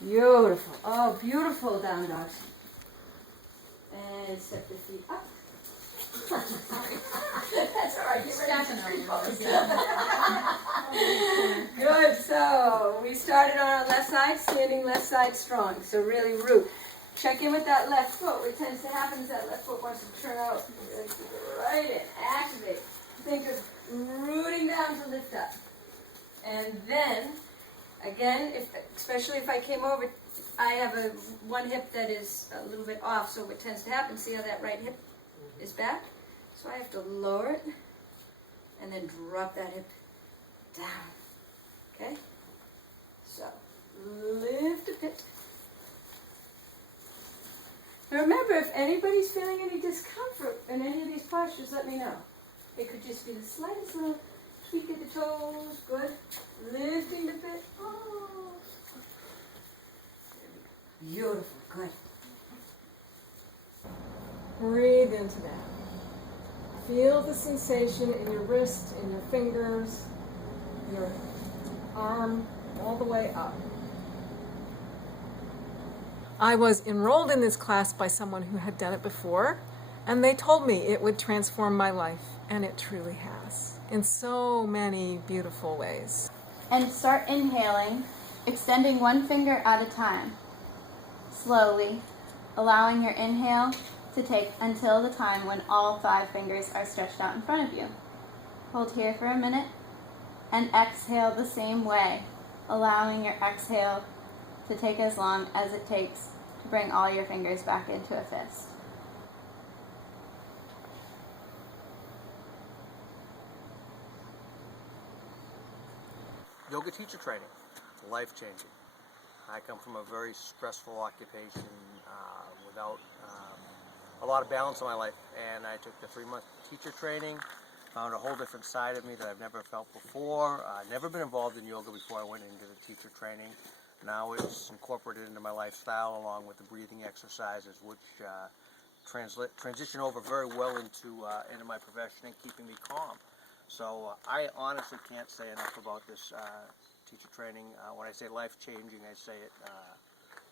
Beautiful. Oh, beautiful down dogs. And step your feet up. That's all right. Get ready for tree pose. Good. So we started on our left side, standing left side strong. So really root. Check in with that left foot. What tends to happen is that left foot wants to turn out. Really keep it right in. Activate. Think of rooting down to lift up. And then, again, especially if I came over, I have one hip that is a little bit off, so what tends to happen, see how that right hip is back? So I have to lower it and then drop that hip down. Okay? So, lift a bit. Now remember, if anybody's feeling any discomfort in any of these postures, let me know. It could just be the slightest little tweak at the toes. Good. Lifting the bit. Oh. Beautiful. Good. Breathe into that. Feel the sensation in your wrist, in your fingers, your arm, all the way up. I was enrolled in this class by someone who had done it before, and they told me it would transform my life, and it truly has, in so many beautiful ways. And start inhaling, extending one finger at a time, slowly, allowing your inhale to take until the time when all 5 fingers are stretched out in front of you. Hold here for a minute, and exhale the same way, allowing your exhale to take as long as it takes to bring all your fingers back into a fist. Yoga teacher training, life-changing. I come from a very stressful occupation without a lot of balance in my life, and I took the 3-month teacher training, found a whole different side of me that I've never felt before. Never been involved in yoga before I went into the teacher training. Now it's incorporated into my lifestyle along with the breathing exercises, which transition over very well into my profession and keeping me calm. So I honestly can't say enough about this teacher training. When I say life-changing, I say it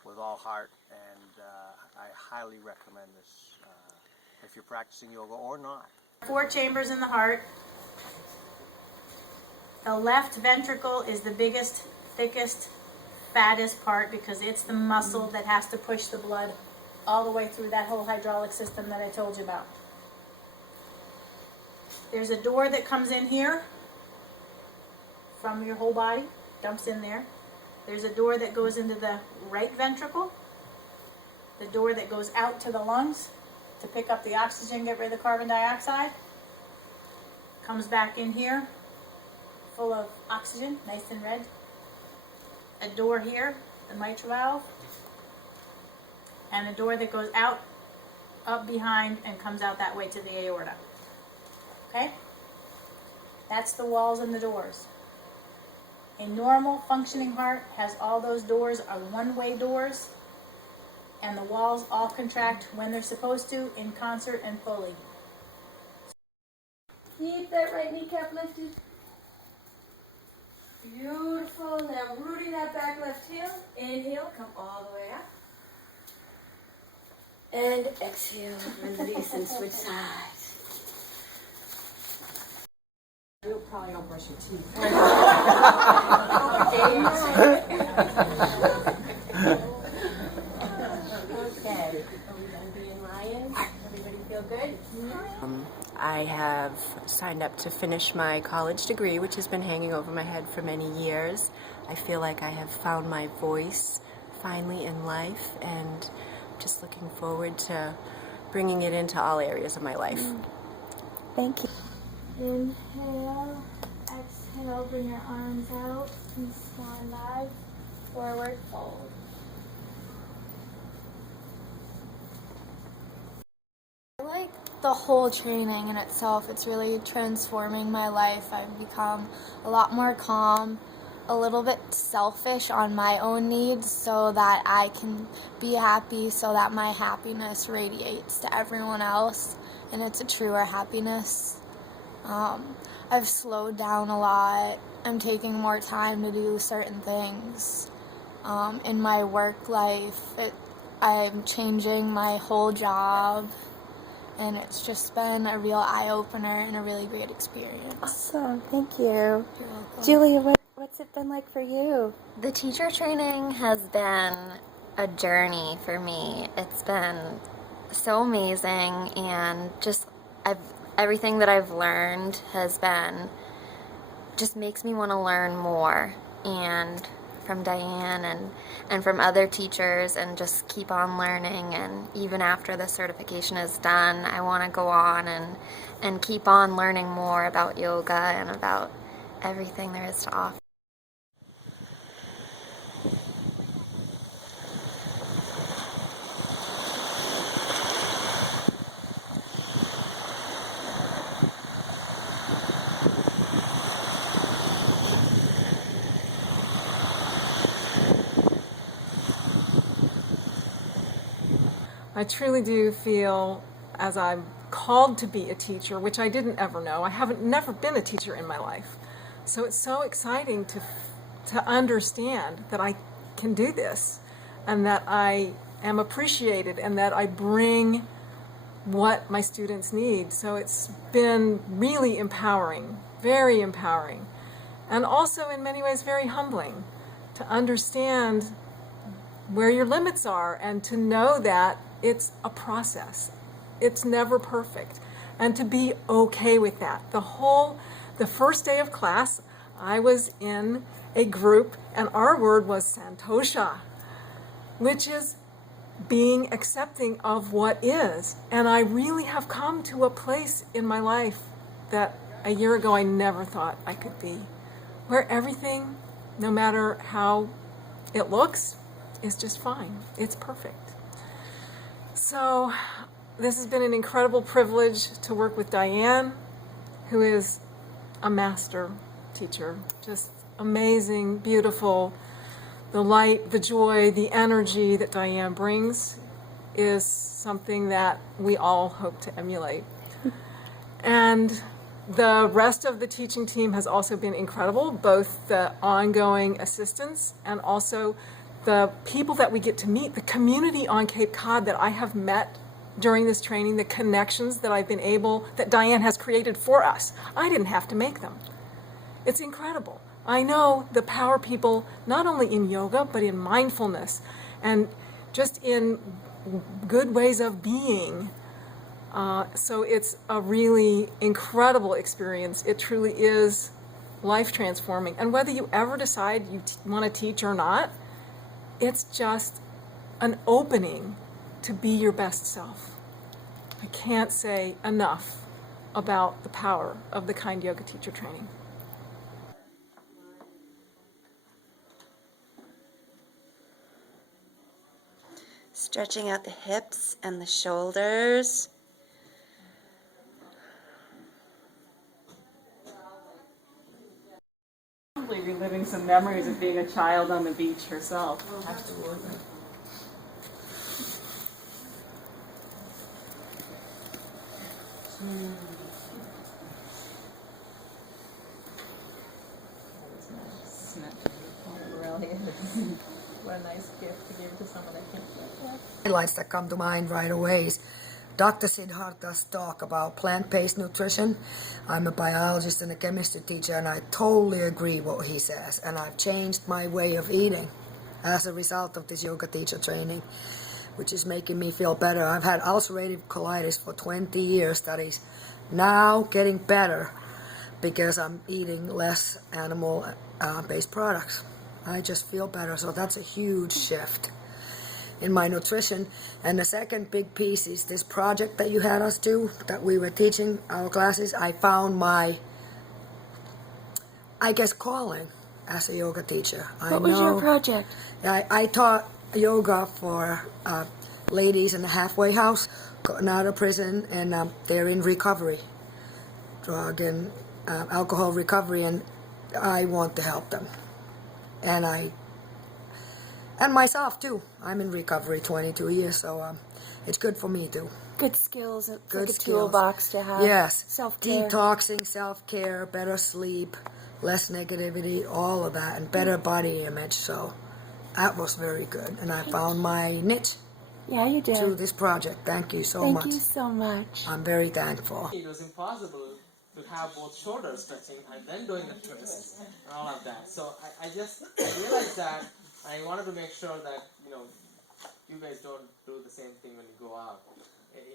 with all heart, and I highly recommend this if you're practicing yoga or not. 4 chambers in the heart. The left ventricle is the biggest, thickest, fattest part because it's the muscle that has to push the blood all the way through that whole hydraulic system that I told you about. There's a door that comes in here from your whole body, dumps in there. There's a door that goes into the right ventricle, the door that goes out to the lungs to pick up the oxygen, get rid of the carbon dioxide, comes back in here full of oxygen, nice and red. A door here, the mitral valve, and a door that goes out, up behind, and comes out that way to the aorta. Okay? That's the walls and the doors. A normal functioning heart has all those doors are one-way doors, and the walls all contract when they're supposed to, in concert and fully. Keep that right kneecap lifted. Beautiful. Now rooting that back left heel. Inhale, come all the way up. And exhale, release and switch sides. You probably don't brush your teeth. Okay. Are we done being lions? Everybody feel good? I have signed up to finish my college degree, which has been hanging over my head for many years. I feel like I have found my voice finally in life, and just looking forward to bringing it into all areas of my life. Thank you. Inhale, exhale, bring your arms out and swan dive, forward fold. I like the whole training in itself. It's really transforming my life. I've become a lot more calm, a little bit selfish on my own needs so that I can be happy, so that my happiness radiates to everyone else, and it's a truer happiness. I've slowed down a lot. I'm taking more time to do certain things. in my work life. I'm changing my whole job, and it's just been a real eye-opener and a really great experience. Awesome, thank you. You're welcome. Julia, what's it been like for you? The teacher training has been a journey for me. It's been so amazing, and just everything that I've learned has been, just makes me want to learn more, and from Diane and from other teachers, and just keep on learning. And even after the certification is done, I want to go on and keep on learning more about yoga and about everything there is to offer. I truly do feel, as I'm called to be a teacher, which I didn't ever know. I haven't never been a teacher in my life. So it's so exciting to understand that I can do this, and that I am appreciated, and that I bring what my students need. So it's been really empowering, very empowering, and also in many ways very humbling to understand where your limits are, and to know that it's a process. It's never perfect, and to be okay with that. The first day of class, I was in a group, and our word was santosha, which is being accepting of what is. And I really have come to a place in my life that a year ago I never thought I could be, where everything, no matter how it looks, is just fine. It's perfect. So this has been an incredible privilege to work with Diane, who is a master teacher, just amazing, beautiful. The light, the joy, the energy that Diane brings is something that we all hope to emulate. And the rest of the teaching team has also been incredible, both the ongoing assistants and also the people that we get to meet, the community on Cape Cod that I have met during this training, the connections that that Diane has created for us. I didn't have to make them. It's incredible. I know the power people, not only in yoga, but in mindfulness and just in good ways of being. So it's a really incredible experience. It truly is life transforming. And whether you ever decide you want to teach or not, it's just an opening to be your best self. I can't say enough about the power of the Kind Yoga teacher training. Stretching out the hips and the shoulders. Probably reliving some memories of being a child on the beach herself. Absolutely. What a nice gift to give to someone that can't get that. Highlights that come to mind right away is Dr. Siddhartha's talk about plant-based nutrition. I'm a biologist and a chemistry teacher, and I totally agree what he says. And I've changed my way of eating as a result of this yoga teacher training, which is making me feel better. I've had ulcerative colitis for 20 years that is now getting better because I'm eating less animal-based products. I just feel better, so that's a huge shift in my nutrition. And the second big piece is this project that you had us do, that we were teaching our classes. I found my, calling as a yoga teacher. What was your project? I taught yoga for ladies in a halfway house, gotten out of prison, and they're in recovery, drug and alcohol recovery, and I want to help them. And myself too. I'm in recovery 22 years, so it's good for me too. Good skills. It's Good like a skills. toolbox to have. Yes. Self-care. Detoxing, self-care, better sleep, less negativity, all of that, and better body image. So That was very good, and I found my niche Yeah, you did. through this project. Thank you so Thank much. you so much. I'm very thankful. It was impossible to have both shoulders touching and then doing the twist and all of that. So I just realized that I wanted to make sure that, you guys don't do the same thing when you go out.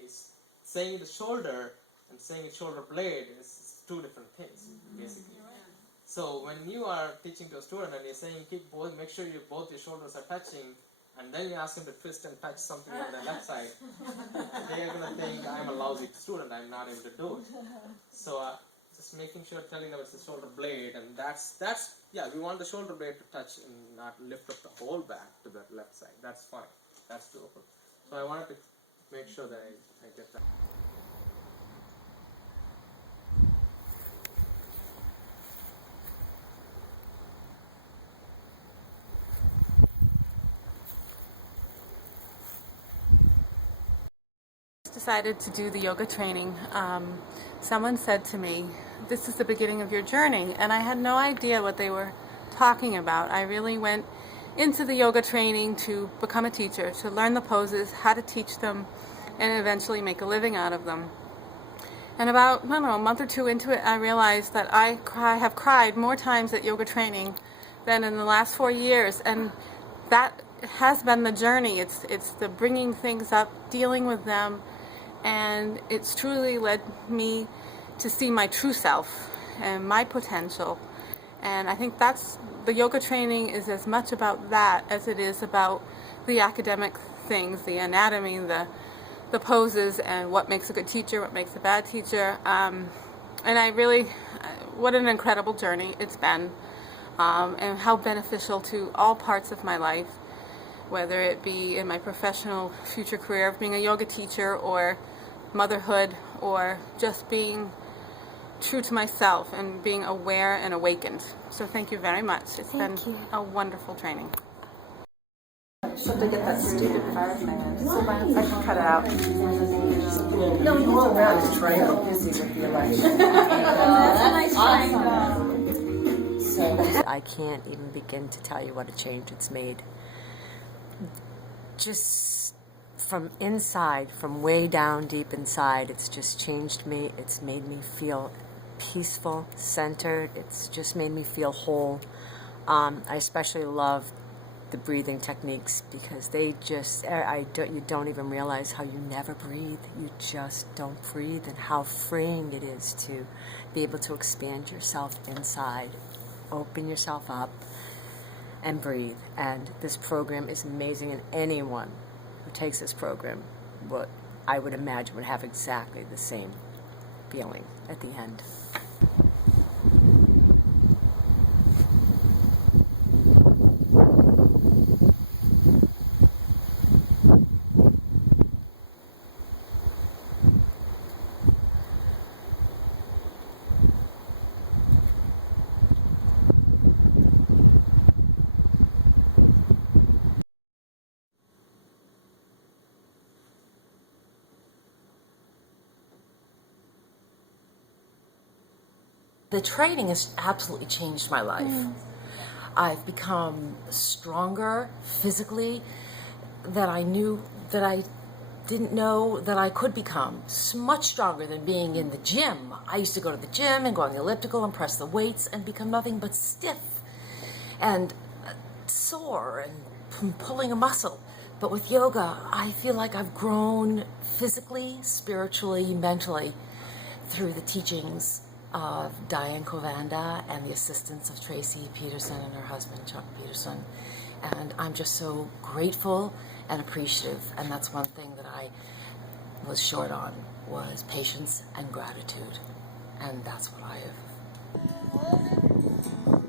It's saying the shoulder and saying the shoulder blade is two different things, basically. So when you are teaching to a student and you're saying make sure both your shoulders are touching, and then you ask them to twist and touch something on the left side, they are going to think I'm a lousy student, I'm not able to do it. So just making sure, telling them it's the shoulder blade, and that's we want the shoulder blade to touch and not lift up the whole back to the left side. That's fine. That's doable. So I wanted to make sure that I get that. Decided to do the yoga training. Someone said to me, this is the beginning of your journey, and I had no idea what they were talking about. I really went into the yoga training to become a teacher, to learn the poses, how to teach them, and eventually make a living out of them. And about, a month or two into it, I realized that I have cried more times at yoga training than in the last 4 years, and that has been the journey. It's the bringing things up, dealing with them, and it's truly led me to see my true self and my potential. And I think the yoga training is as much about that as it is about the academic things, the anatomy, the poses, and what makes a good teacher, what makes a bad teacher. And what an incredible journey it's been, and how beneficial to all parts of my life, whether it be in my professional future career of being a yoga teacher, or motherhood, or just being true to myself and being aware and awakened. So thank you very much. It's been a wonderful training. So to get that stupid fire thing in. So I can cut it out. No, you want around this triangle. Busy with the election. That's a nice triangle. I can't even begin to tell you what a change it's made. Just from inside, from way down deep inside, it's just changed me. It's made me feel peaceful, centered. It's just made me feel whole. I especially love the breathing techniques, because they just, you don't even realize how you never breathe. You just don't breathe, and how freeing it is to be able to expand yourself inside, open yourself up, and breathe. And this program is amazing, and anyone who takes this program, I would imagine, would have exactly the same feeling at the end. The training has absolutely changed my life. I've become stronger physically than I didn't know that I could become. Much stronger than being in the gym. I used to go to the gym and go on the elliptical and press the weights and become nothing but stiff and sore and pulling a muscle. But with yoga, I feel like I've grown physically, spiritually, mentally through the teachings of Diane Covanda and the assistance of Tracy Peterson and her husband, Chuck Peterson. And I'm just so grateful and appreciative. And that's one thing that I was short on, was patience and gratitude. And that's what I have.